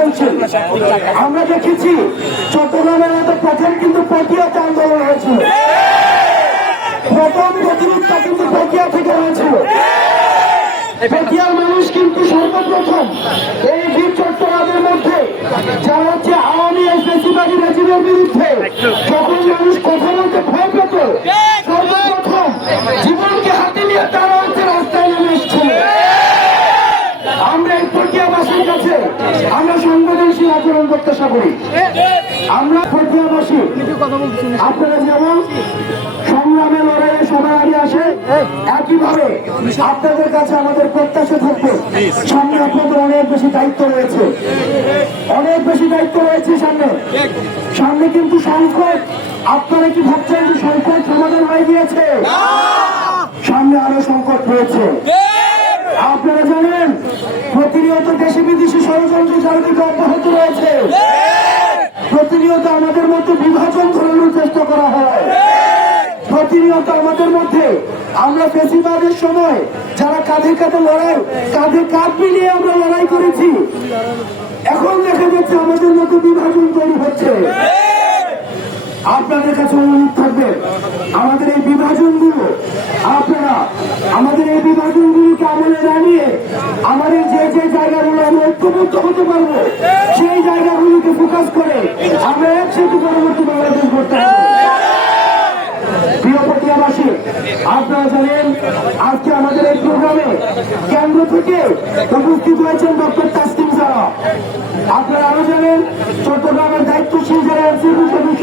চলছে। আমরা দেখেছি চট্টগ্রামের মতো প্রথম কিন্তু প্রক্রিয়াতে আন্দোলন হয়েছিল। প্রথম প্রতিরোধটা কিন্তু প্রক্রিয়া থেকে হয়েছিল প্রক্রিয়ার মানুষ কিন্তু সর্বপ্রথম এই বীর চট্টগ্রামের মধ্যে যারা হচ্ছে আওয়ামী বেশিরভাগী রেজিমের বিরুদ্ধে যখন মানুষ কথা বলতে ভয় পেত, সর্বপ্রথম জীবনকে হাতে নিয়ে তারা হচ্ছে রাস্তায় নেমে এসেছিল। আমরা এই প্রক্রিয়াবাসীর কাছে আমরা সংবেদনশীল আচরণ প্রত্যাশা করি আমরা প্রক্রিয়াবাসী আপনারা যেমন সংগ্রামে লড়াইয়ে সবার আগে আসে, একইভাবে আপনাদের কাছে আমাদের প্রত্যাশা থাকবে সামনে আপনাদের অনেক বেশি দায়িত্ব রয়েছে। অনেক বেশি দায়িত্ব রয়েছে সামনে। সামনে কিন্তু সংকট। আপনারা কি ভাবছেন যে সংকট সমাধান হয়ে গিয়েছে? সামনে আরও সংকট রয়েছে আপনারা জানেন প্রতিনিয়ত দেশে বিদেশি ষড়যন্ত্র চারিদিকে অব্যাহত রয়েছে। প্রতিনিয়ত আমাদের মধ্যে বিভাজন ধরানোর চেষ্টা করা হয়। প্রতিনিয়ত আমাদের মধ্যে আমরা বেশিরভাগের সময় যারা কাঁধে কাঁধে লড়াই, কাঁধে কাঁধ মিলিয়ে আমরা লড়াই করেছি, এখন দেখা যাচ্ছে আমাদের মধ্যে বিভাজন তৈরি হচ্ছে। আপনাদের কাছে অনুরোধ থাকবে আমাদের এই বিভাজনগুলো আপনারা আমাদের এই বিভাজনগুলোকে আমলে জানিয়ে আমাদের যে যে জায়গাগুলো আমরা ঐক্যবদ্ধ হতে পারব, সেই জায়গাগুলোকে ফোকাস করে আমরা একসাথে পরবর্তী বাংলাদেশ করতে পারব। আপনারা জানেন, আজকে আমাদের এই প্রোগ্রামে কেন্দ্র থেকে উপস্থিত হয়েছেন ডক্টর তাসকিম সারা আপনারা আরও জানেন, চট্টগ্রামের দায়িত্বশীল যারা সদস্য